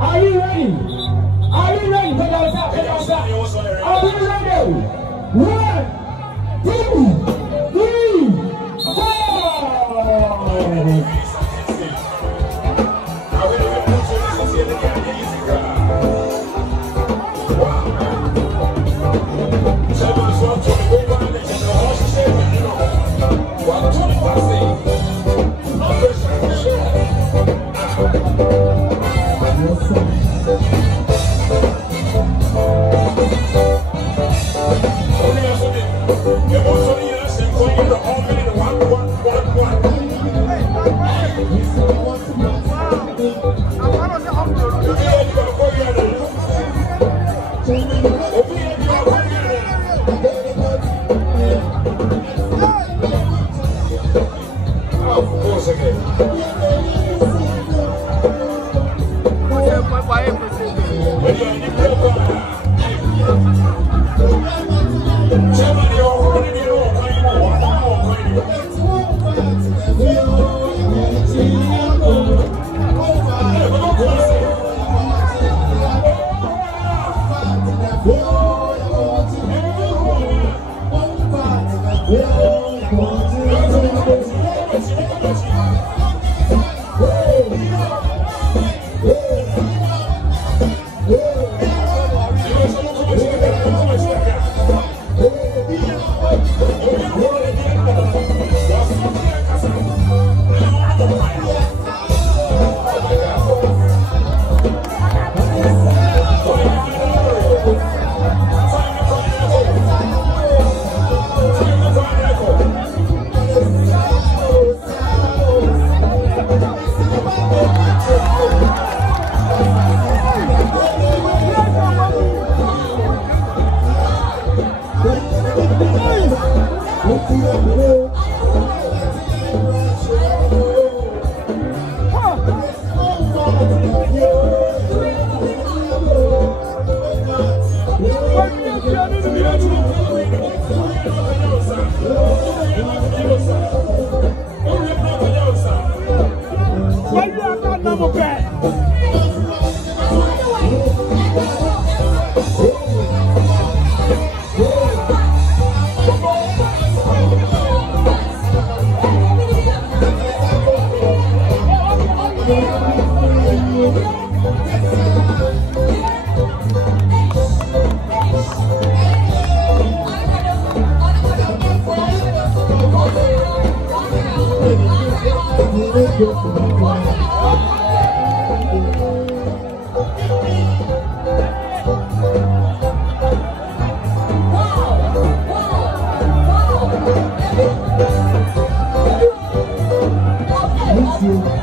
Are you ready? Are you ready? Are you ready? 1, 2, 3,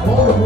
2.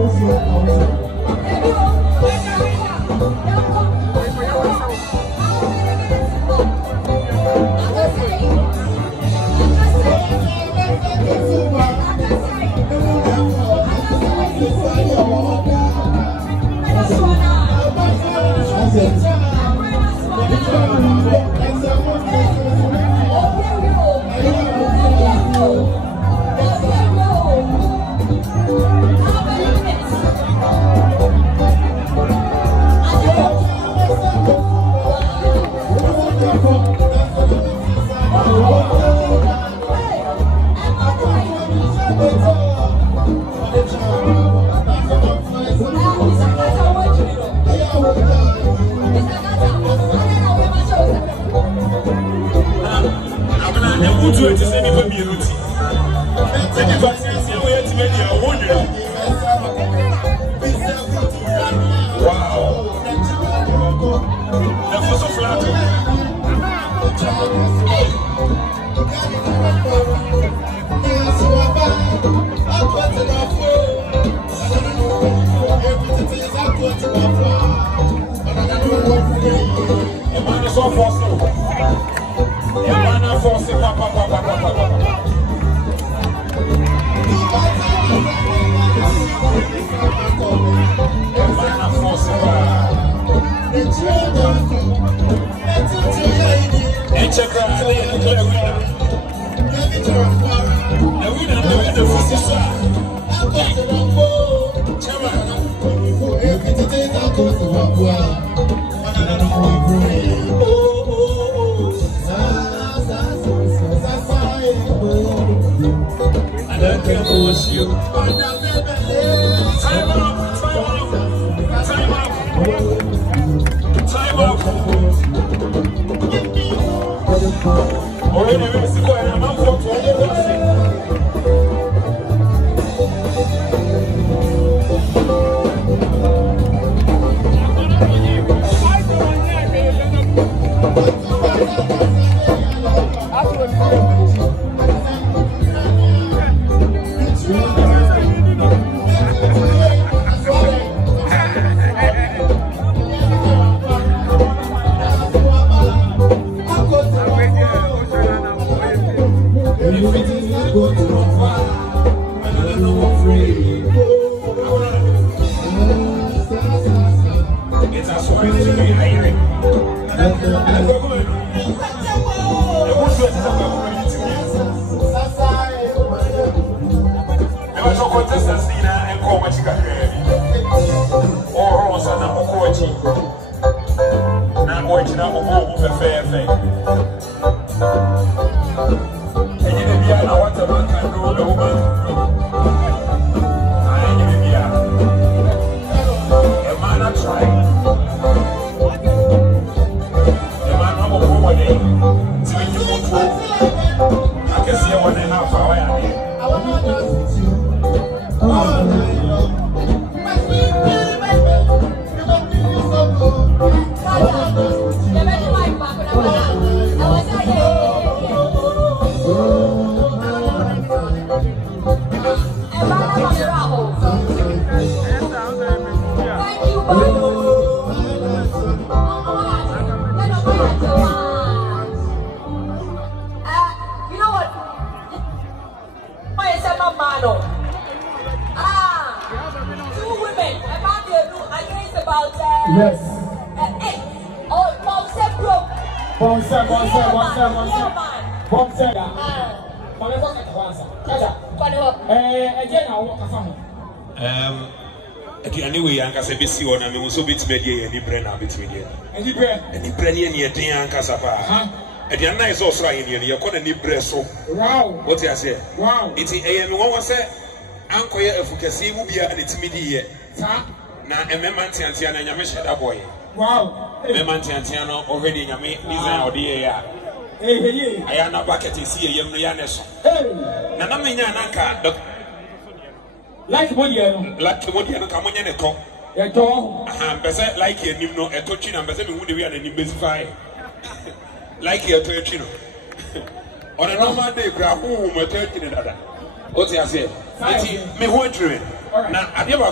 Anyway, I can say, "Busy one. I mean, so bit media any brand now between you. Any brand near Tian Casapa. And you're nice also in here. You're going to need breast. Wow. What you say? Wow. It's a one was said, Uncle, if we can see, will be at its media. Now, a Memantian and Yamisha boy. Wow. Memantian already in your design or the air. I am not back at this here, young Yanes. Nanamina, like what you come on a call. Like you know, a touching and would be an investify. Like your touching. On a normal day, grab home a 13 another. What I say? Me wondering. Now, I never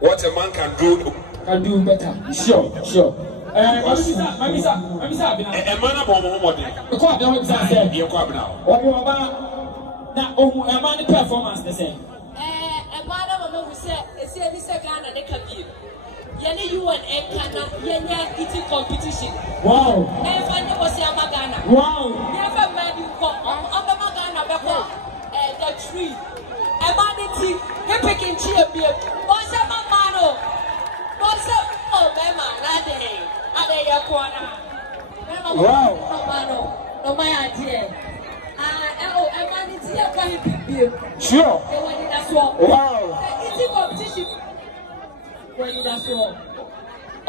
what a man can do better. Sure. Mamisa, a man about what they call the said, you come now. What you about that? Oh, a man performance the same. A man who said, it's a second and they can be. Yenny, you and Ekana, Yenya eating competition. Wow. Never was Yamagana. Wow. Never man you come on the Magana before the tree. A man eating, he picking cheer beer. What's a mano? What's up? Oh, Mama, that day. Wow. No, my idea. Oh, a man eating a very big beer. Sure. Wow. Eating competition.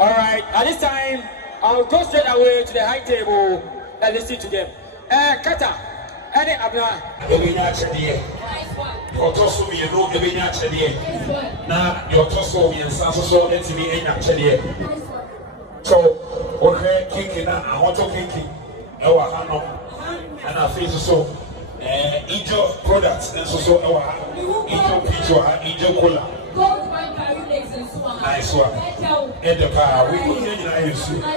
All right, at this time, I'll go straight away to the high table and listen to them. Kata, any abna? Your torso, you know, the Benya Chedier. Now, your torso, and Sasso, let me in Chedier. So, okay, kicking out, I want to kicking. Our Hano, and I feel so. Ijo products, and so our Ijo picture, Ijo cola. Nice one. And the power, we will get you. I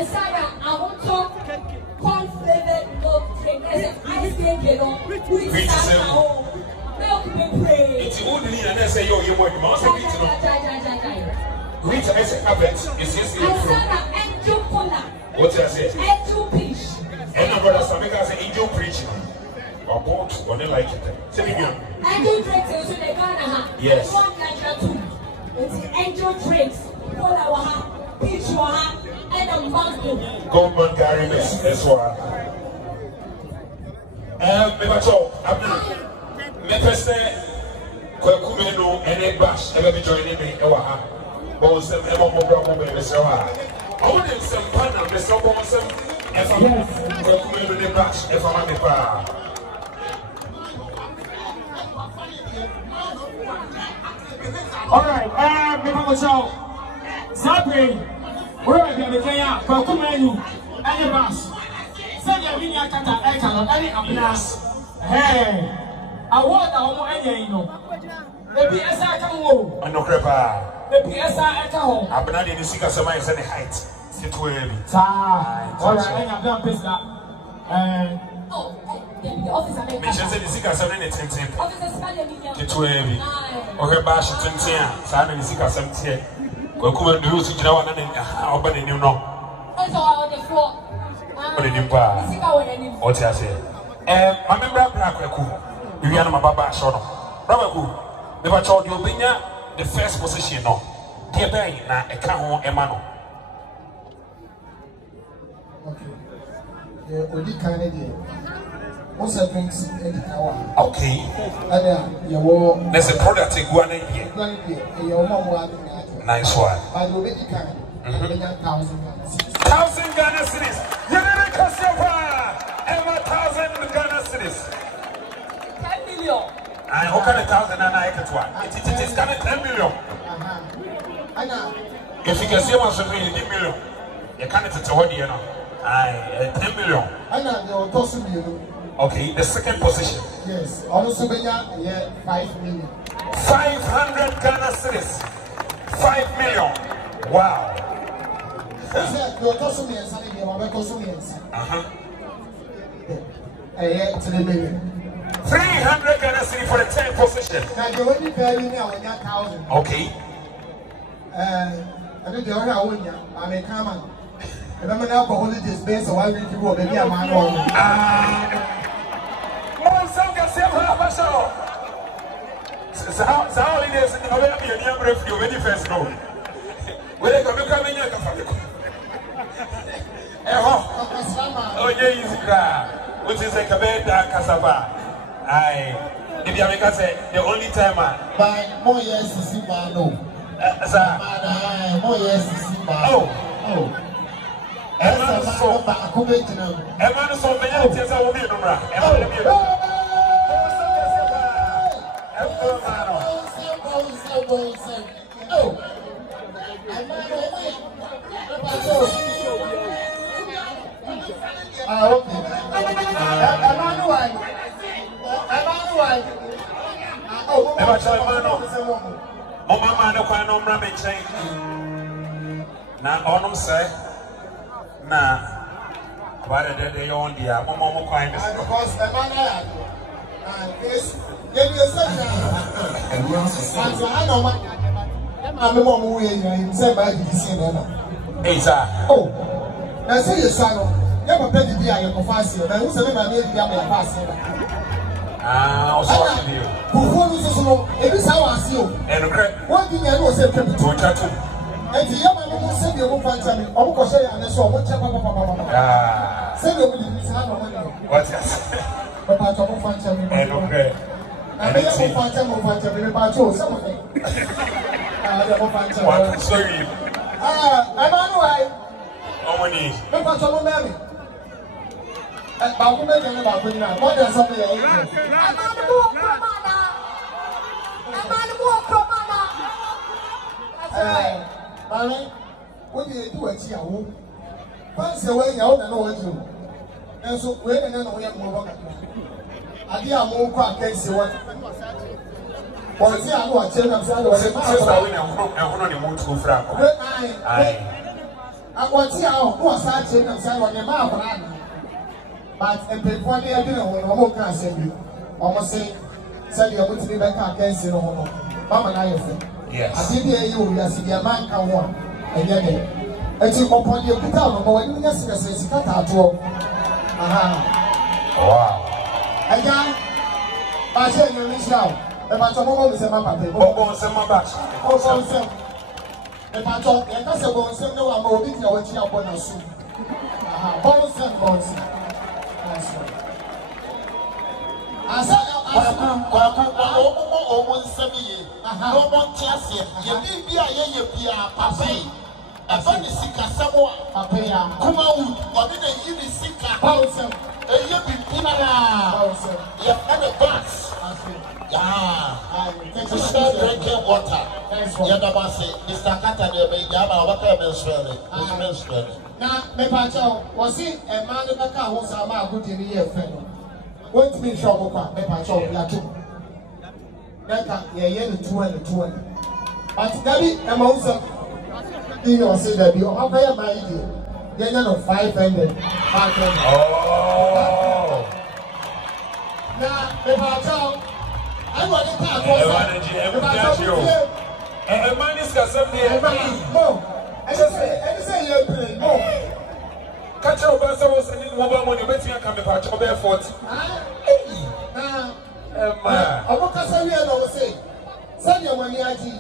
said, I want to corn flavored milk drink. As an ice cream, milk it's only and I say, you want to reach a carpet. It's just angel cola. What's I say? Angel peach. And my brother Samika say angel preaching. Or both, or they like it. Angel drinks is in the Ghana. Yes. It's angel drinks. Cola, peach, and a mango. Goldman Gary, that's why. I'm not. Kwaku and a bash, ever joining me. Both some ever more problem with Mr. I want some fun of Mr. Bonson. If I'm Kwaku and a bash, if I'm on the bar. All right, Mr. Zabri, where are you? Kwaku Manu, and a bash. Send your linear kata, any abnas. Hey. I want our money, the PSI come home. I know Crepa. The PSI come home. I've been at the Sika Sama is any height. Sit to him. All right, I have done this. The officer mentions the Sika Sama in the tent. officer To him. Okay, Bash, 20 years. Simon is Sika Sam. Kwaku do you know one and open in you know. Also, the floor. What did you buy? What I say? I remember Kwaku. You are my Baba Shono. Rabaku, never told you the first position. No, dear Bay, now a Kaho Emano. Okay, the only Canadian. Most of drinks in the hour. Okay, there's a product in Guana here. Nice one. By the way, you can 1,000 Ghana cities. You didn't cost your fire. Ever 1,000 Ghana cities. 10 million. I hope 1,000 and I get one. It is kind of 10 million. If you can see what's in 10 million, you can't tell what you know. 10 million. Okay, the second position. Yes, also 5 million. 500 Ghana cities. 5 million. Wow. 300 Ghana cities for the 10th position. Okay. I think the only one I'm a common. If I'm an alcoholic space, so I need to go, maybe I'm my own. How it is in the Olympian refuge when you first know. Where they come in here, oh, yeah, which is a cabeta cassava. Aye, if you have the only time, by more years to see Manu. More years to see Manu. Oh. Emma so many things I will be in Okay. Mama no kwa no mra me chen. Na onum say na why they on dia mama mo kwa me. Because the man and this give you such a and I know man. I'm the one who is say by the scene now. Hey sir. Oh. Na say you say no. Never pay the dia you confess. Na who say me na me dia me pass. Ah, so what do you? Who is so e bi say wa see o. And correct. What do you know say keep to chat. And the young man say be o fan chami. O ko say ya na so o check papa. Ah. Say you will be say no money. What is? Papa to o fan chami. And okay. And the o fan chami me pa cho say mo. Ah, the o fan chami. What sorry. Ah, Manu ai. How many? Me pa cho mo me. Baku me tell baku ni na. More than something you eat. Mami, what do you do at your once away, you don't know what you. And so, wait and then we have more. I dear more quack can see what. Or see, I know a chain of shadow. I'm going to move to Frank. I want to see how who start chain of shadow on the mouth. But a before they are doing a can send you. Almost say, send you to be back against you. Mama, I yes. I did hear you, yes, if your man can walk. And yet, and you upon your guitar, but when you just cut out to. Wow. Again, I said, you reach out. The matter of the mama, oh, send my back. Oh, so, the matter of the possible, send no one more with your child on us. Bones and bones. I said, almost 7 years. No one chance yet. You be a papa. A funny sicker somewhere. Papa, come out. What did they give you sicker? Bowser. A year be Bowser. You had a bus. Yeah. To start drinking water. Yadabasi, Mr. Kata, they made Yama, water menstrually. Now, Mepacho, was it a man in the car who's a good in the year? What to be trouble? Mepacho, Plateau. Yeah, 220. But Daddy, I'm also you know, say that you have a my idea. They're not 500. Oh. Now, Mepacho, I want to talk about a man is got something. I say you're playing more. Catch your best was an mobile money, but you can't be part of their fault. I'm not going to say, send your money. I did.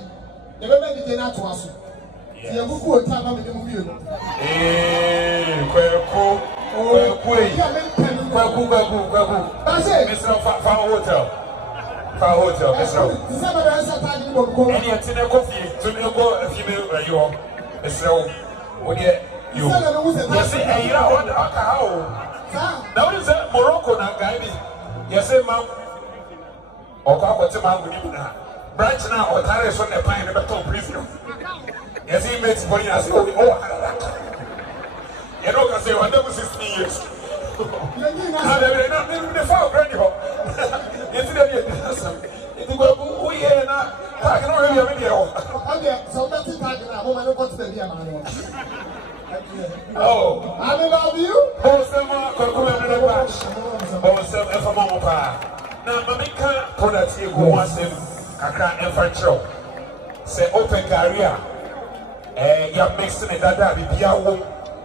You remember the dinner to us. You have a good time with the movie. Kwaku. That's it. Mr. Far Hotel, Mr. And yet, in a coffee to go a female, you are. So, when you say, hey, you know what? Now is that Morocco now, guy? Yes, ma'am. Or what's a man with you now? Branch now or Tarish on the pine never told prison. Yes, he makes money as well. You know, because they were never 16 years. The file, Granny Hop. If you go, we are not. I can already have video. Okay, so that's it. I'm going to go to the video. Oh, I love you. Oh, now, Mamika, product you go once in Kaka and Frencho. Say open career. You're mixing it that the Piawo,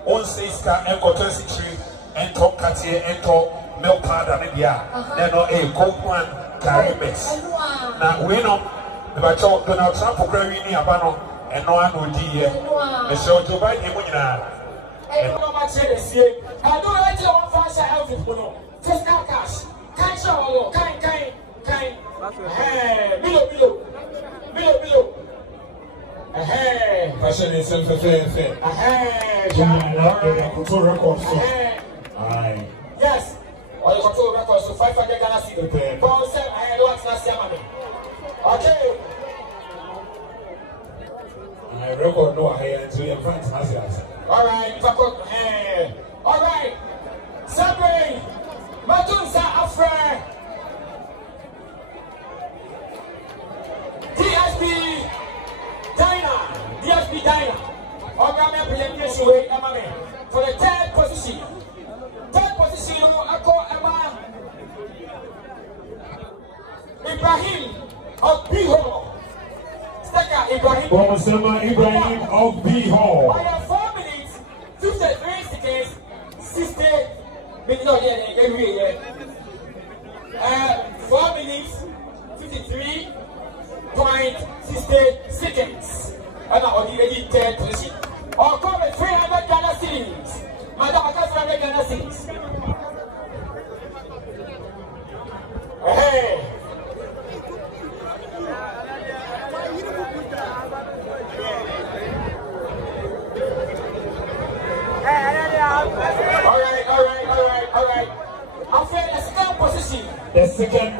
on Siska and Cotton Tree, and Top Cattier and Top Milk Powder and Dia. Then a cold one carry mix. Now, we know the Bacho Donald Trump for Gravy near Bano and no one would be here. And so to buy him I don't know much this year. I don't like your one fashion outfit, just now cash. Can't show, kind. Below. Fashion is fair. Control records. Yes. Or you control records to 500 Ghana cedis. Paul said, I don't want to see money. Okay. I record no higher until your friends must ask. All right, all right. Sabre, Matunsa Afra, TSP SP Diner. Organ presentation way, for the third position. Third position, I call Emma Ibrahim of Bihor. Staka Ibrahim of Bihor. I have 4 minutes, 53 seconds, 60 minutes. No, yeah. 4 minutes, 53.60 seconds. And now on the third position. Or call it 300 Ghana cedis. Madam, I got 300 Ghana cedis. Hey. All right. I'm saying the second position. Second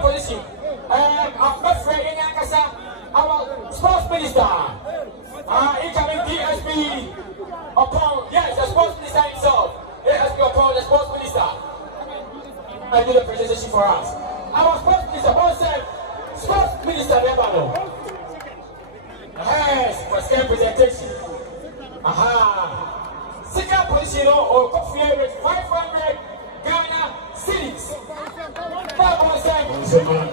position. I'm not afraid in Akasa, our sports minister. Incoming DSP upon, yes, the sports minister himself. DSP upon the sports minister. I do the presentation for us. Our sports minister, what said? Sports minister, Nebano. Yes, for second presentation. Second position or coffee with 500 Ghana cedis. That was said.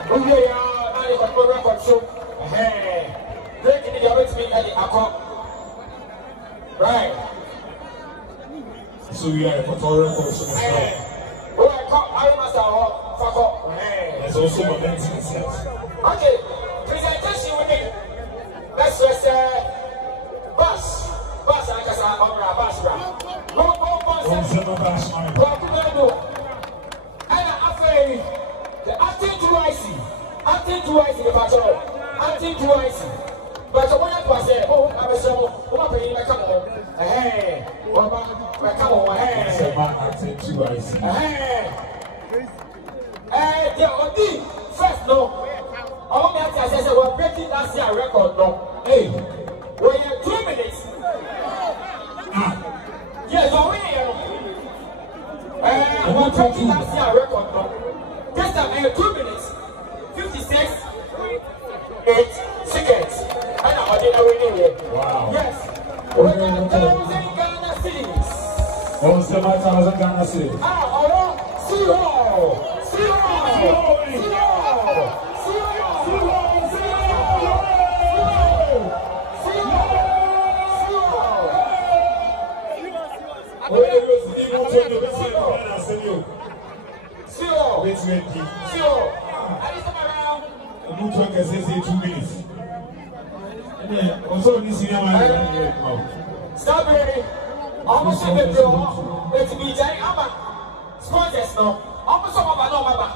We are record show. Breaking the other me at the Akko. Right. So we are a photo record. I must have Fako. There's also momentum itself. Okay, presentation with me. Let's just bus. Bus, I guess I'm on a bus. Go. And after the acting to IC, the battle. Acting to IC. But the one that was there, I was so, what are you come on? Hey, come on, hey, the only first no. All the others I said we're breaking last year record no. Hey, when you're 2 minutes. Yes, we're breaking last year record no. This time 2 minutes, 56, 8 seconds. Wow. Yes. We're going to 1,000 Ghana cedis. 1,000 Ghana cedis. Strawberry, almost a bit of let's be giant. Sponsors no, almost all of our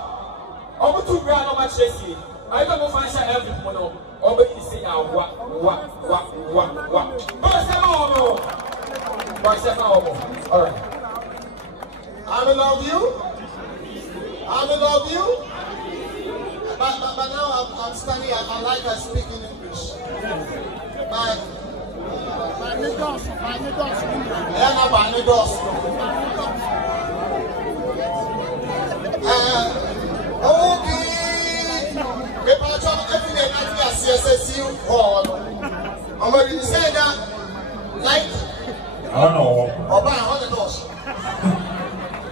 almost 2 grand on my chest. I don't know if I shall every one. Already see now what. All right. I love you. But now I'm studying. I like to speak in English. I'm going to say that, like, I don't know. Or buy $100.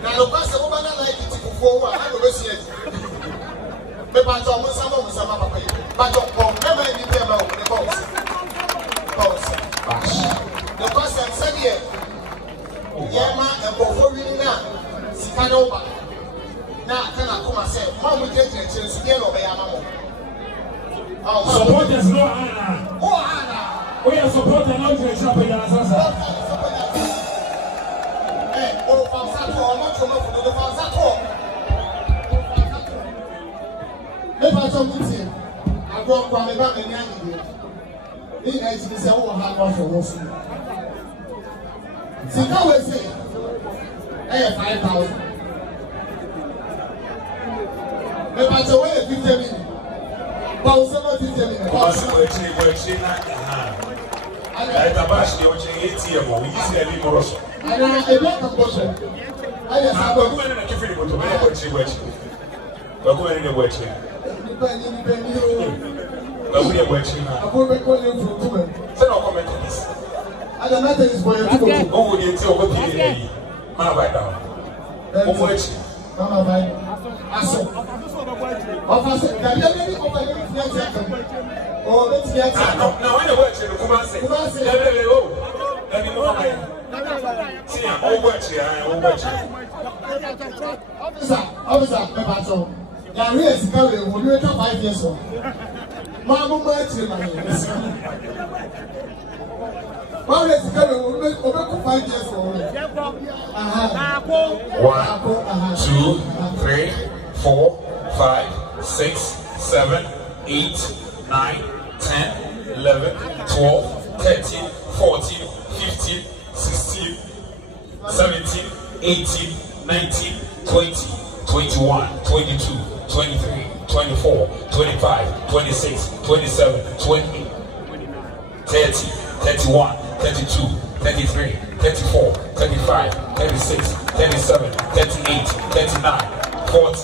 Now, the person who like it to forward, I will see it. But the person said here, Yama and Boforina, Sikanova. Now, can I come and say, Mom, we get a chance to get over Yamamo. Supporters no Anna. Oh, Anna. We are supporting no shop in Ansasa. Hey, oh, Fansato, not so much for the Fansato. If I talk to him, I go up from the back and Yankee. He has to say, oh, I have for Wilson. See, how is it? Hey, 5,000. If I say, wait, 50 minutes. About 50 minutes. I tabash ni oche eti emo yisi eli morosho. I don't compulsion. I just have to go in and kifiri moto me ko chi wechi. Go in and wechi. Go we wechi na. I go back on you to say no come And the method is for you to go. Oh, you tell what you need. Man, right now. Mama, right? Aso. Officer, the lady of the oh, let's get no, I know what you're going to say. Let me know. See, I'm over Officer, there is very when you 5 years old. Mama, what's your money? Well, it's very over 5 years old. 1, 2, 3, 4, 5, 6, 7, 8, 9, 10, 11, 12, 13, 14, 15, 16, 17, 18, 19, 20, 21, 22, 23, 24, 25, 26, 27, 28, 30, 31, 32, 33, 34, 35, 36, 37, 38, 39, 40,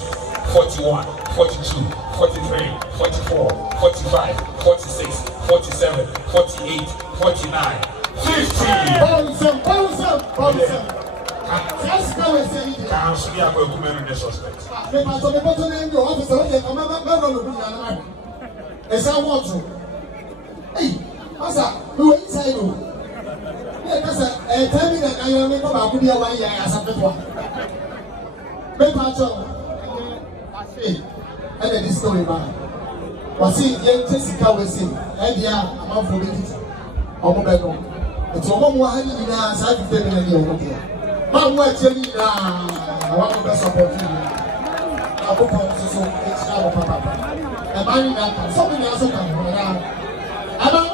41, 42, 43, 44, 45, 46, 47, 48, 49, 50. Just go and say it. I'm sorry, I'm going to come in the suspect. It's not what to. Hey, what's up? Who inside you? Tell me that I am going to be away as a before. Make my job. And then this story, man. Was it young Jessica was saying, and yeah, I'm out for it. I'm going to go. It's a woman who had in our side of the day. Man, what you need? I want to support you. I hope I'm so extra. And I need that. Something else can come around. I don't know.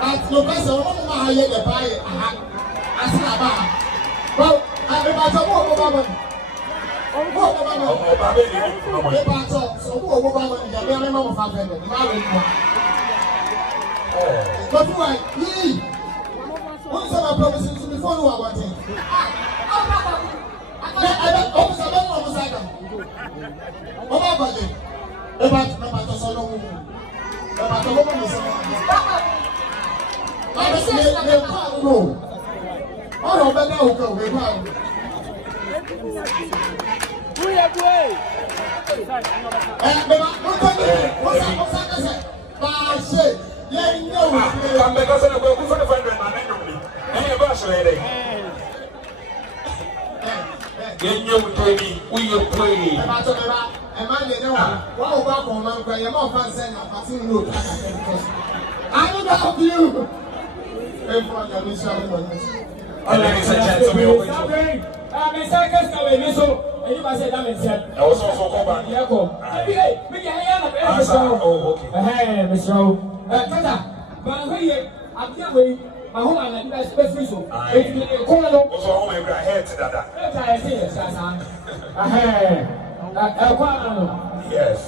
But the person who I had to buy it, I said, well, I'm about to walk over. But why? What is our promises to before you are wanting? Yes.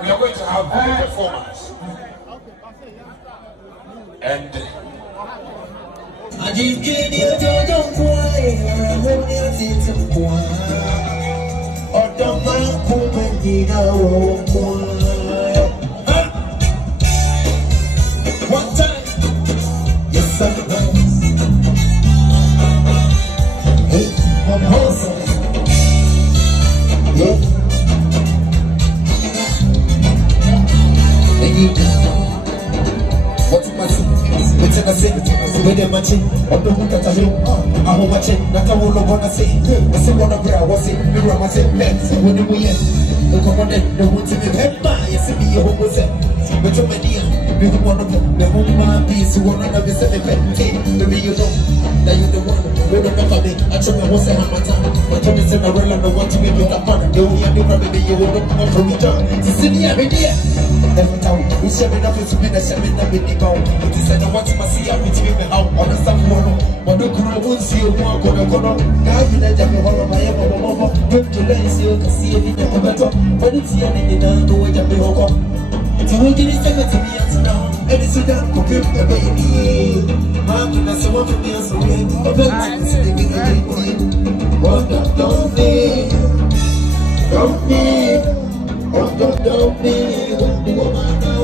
We are going to have a performance. And one time, yes, sir. Hey, I'm awesome. Yeah. What's my what's in the city? With the machine, or the one that I do. I'm watching, not a whole lot I say. I say, what a brow was it? The ram was it, let's see when we end. The commandant, the one to be head by, yes, it be a homo set. But you're my dear, be the one of them, the home man piece, you want to be set a pet. Maybe you know that you're the one who remember me. I told me what's a hammer time. I told me, I really don't want to make you that man. The only other baby you will look up from each other. To see me every day. Every time, we share enough to be the sharing of the go. It is I want to see how it's me out on the someone. But the girl won't see you walk on the corner. Now you let them all of my mama. Good to let you see it in the better. But it's the only thing I know what you will. If you will get it to me now, and it's a damn cookie, the baby. I'm going to say what me as a way. I'm going to say the baby. What up, don't me? Don't me. Don't me. What do I know?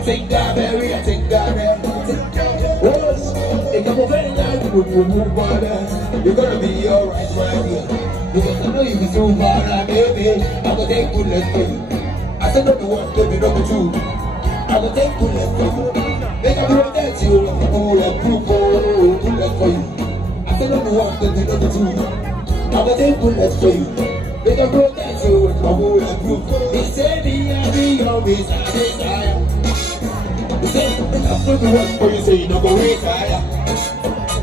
I take that berry, I take that berry. If I'm very nice, you're gonna be alright, my dear. Because I know you be so far, baby. I will take goodness for you. I said number one, baby, number two. I will take goodness for you. Make a protect you, bulletproof, bullet for you. I said number one, baby, number two. I will take goodness for you. Make a protect you, bulletproof. He said me, I'll be your desire. He said, I'm number one for you, so you don't go retire.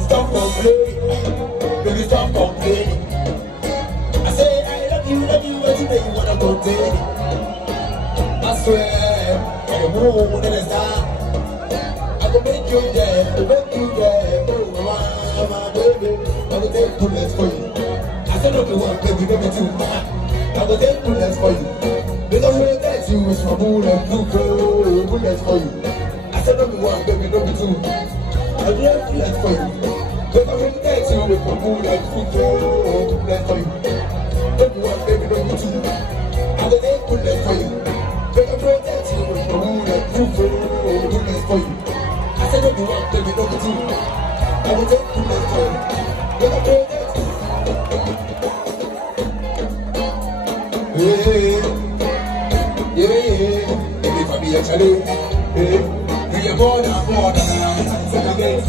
Stop complaining, baby, stop complaining. I say, I love you, but today you wanna contain it. I swear, I'm the moon and the star. I can make you there, oh my baby. I will take bullets for you. I said, not the one, baby, number two. I will take bullets for you. Because when that's you, it's my bulletproof, bullets for you. I said, number one, baby, number two. I will take bullets for you. Because when that's you, it's my bulletproof, bullets for you. Number one, baby, number two. I will take bullets for you. Because when that's you, it's my bulletproof, bullets for you. I said, number one, baby, number two. I will take bullets for you. Because when that's you. Yeah, if I be a challenge, you're more than nothing again,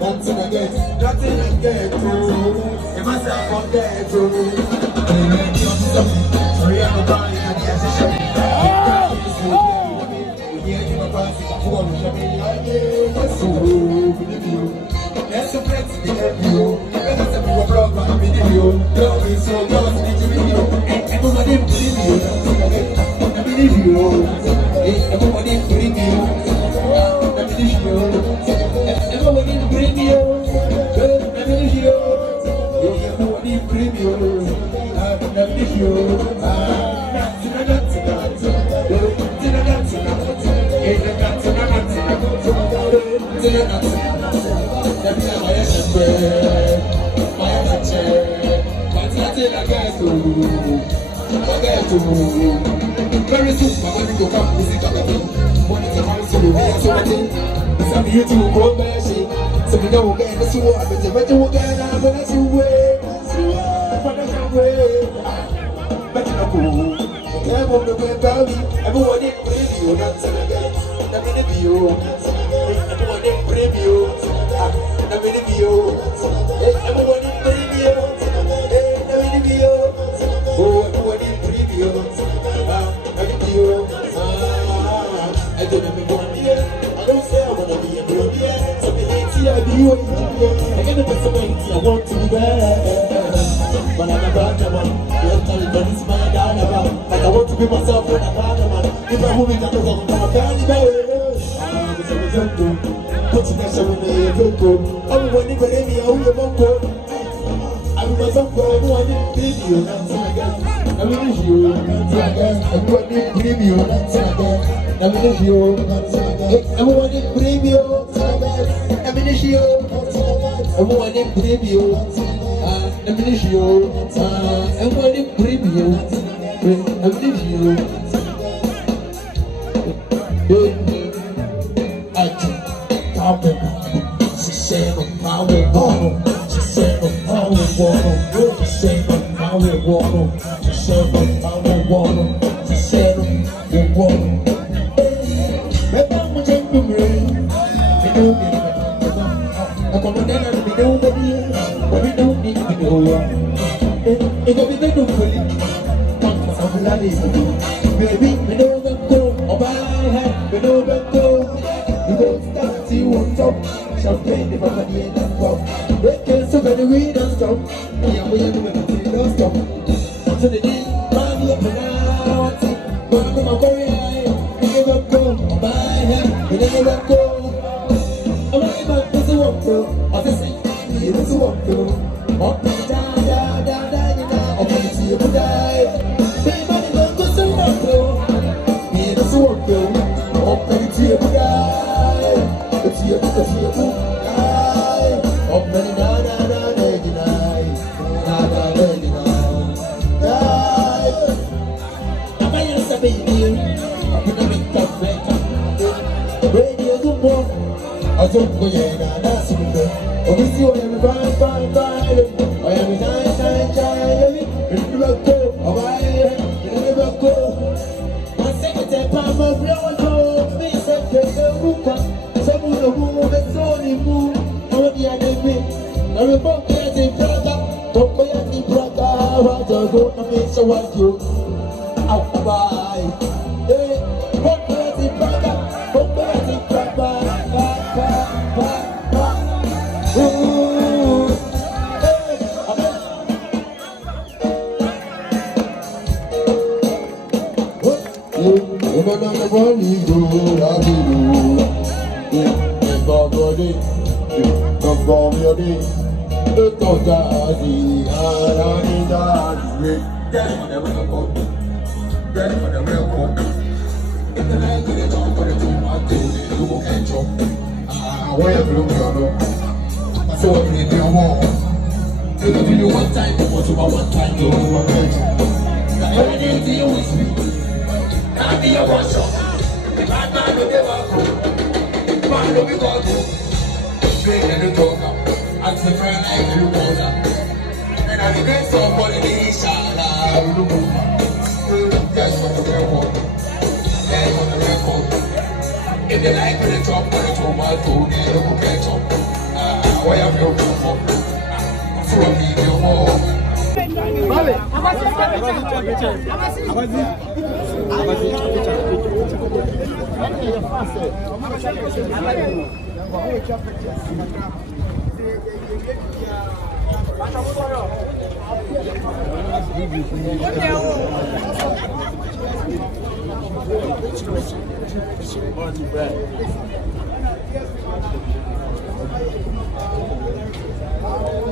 nothing again, nothing again, you must have got there too. Sorry, I'm not buying any accession. That's a friend to be you. That's a blog, my video. Love is so lost in the video. Everybody believe you. I believe you. Everybody believe you. I believe you. Everybody believe you. I believe you. Everybody believe you. I believe you. Very soon, my money go come, music up again. Money to come to me, so I think some you to go back. So we don't get the sword, but the better will get out, but that's your way. But that's your way. But you're not cool. Yeah, I'm not going to tell me. Everybody believe you, that's again. I believe you. Everybody believe you. I believe you. Everybody believe you. I believe you. Oh, everybody believe you. I don't have a one year. I don't say I want to be a blue year. So the next year I be you. I get the best of my I want to be there. But I'm a bad man. You're telling me this man down about. Like I want to be myself when I'm bad man. If I'm moving down the road, I'm a bad man. Put in that show in the loco. Everyone in the area, who you want to? I'm a song for everyone in the video. I believe you. Everyone in the video. I believe you. Everyone in the video. I believe you. Everyone in the video. I believe you. Everyone in the video. I believe you. She said, I will walk. She said, I will walk. She said, I will walk. She said, I will walk. She said, I will walk. But I'm going to take the rain. We don't need it. I'm going to do nobody. But we don't need to do it. It's going to be the new police. Baby, we don't go. Oh, my head, we don't go. We don't stop till you won't stop. Champagne, the body ain't that pop. They can't stop and we don't stop. Yeah, we are doing it, we don't stop. So the day, mommy up and out. Mommy, my career, we never go. Oh, my head, we never go. Oh, my God, this is what go. Oh, this is what go. Up and down, down, down, down, you know. Okay, see you die. Baby, don't go so much, go. Yeah, this is what go. Up and see you die. It's here, die. Up and down, down, down, die. Die. I'm a baby. I'm gonna make that better. Radio to more. I don't go in and that's it. Obviously, I am fine. I am shine. Never go. Never go. My second time of real job. Me said, someone who is only move. Already I did it. I remember getting brother. Don't be any brother. I don't go to me. So what you? Out by. Hey, what crazy brother? What crazy brother? If they like when they drop, when they throw my food, they don't catch up. Why am I for? From me, the wall.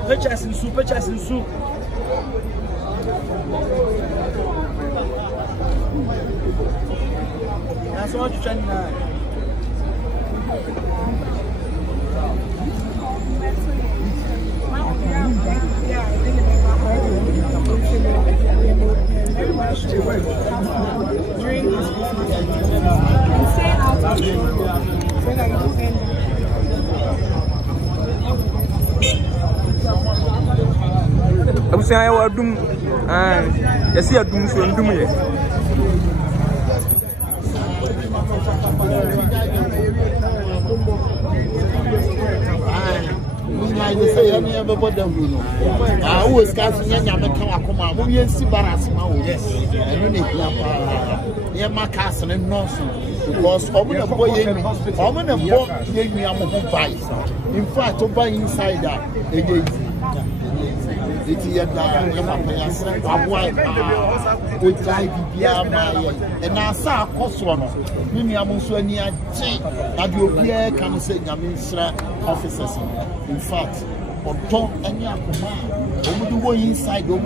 Purchase in soup. That's what you're trying to. I'm saying I will do, you see, I do so do me. I say, I never bought them. I always got to young Yamakama, we see Barras, yes, and you need near my castle and nonsense because I'm going to boy, I'm going to give me a mobile vice. In fact, to buy inside that, it's here with life, and I saw a cost one. Mimi Amuswani, and you can say, officers. In fact, or talk any command, do go inside, in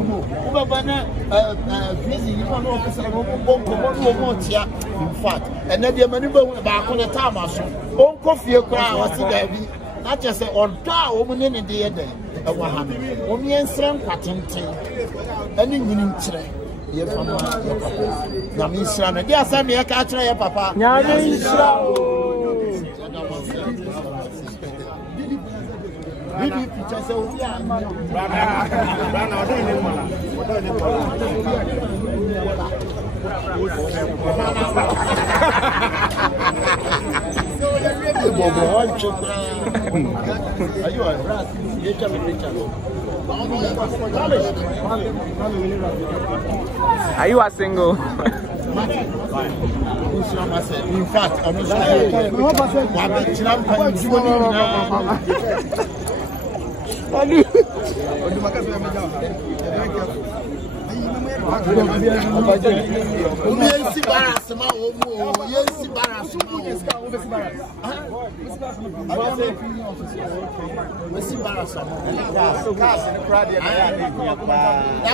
fact, and then the maneuver back on the time, on coffee, a crowd was there. Not just say, or die woman in the day. Only and strength, any winning train. Yes, Namisran, yes, I'm here, catch your papa. Are you a single? In fact, I'm now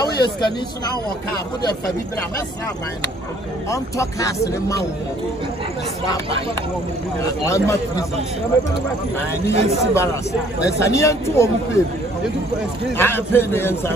we are scanning our car, put a Fabibra, let's have mine. On talk has in the mouth. Let's have mine. I'm not business. I need to see Barras. There's an ear to pay. I pay the answer.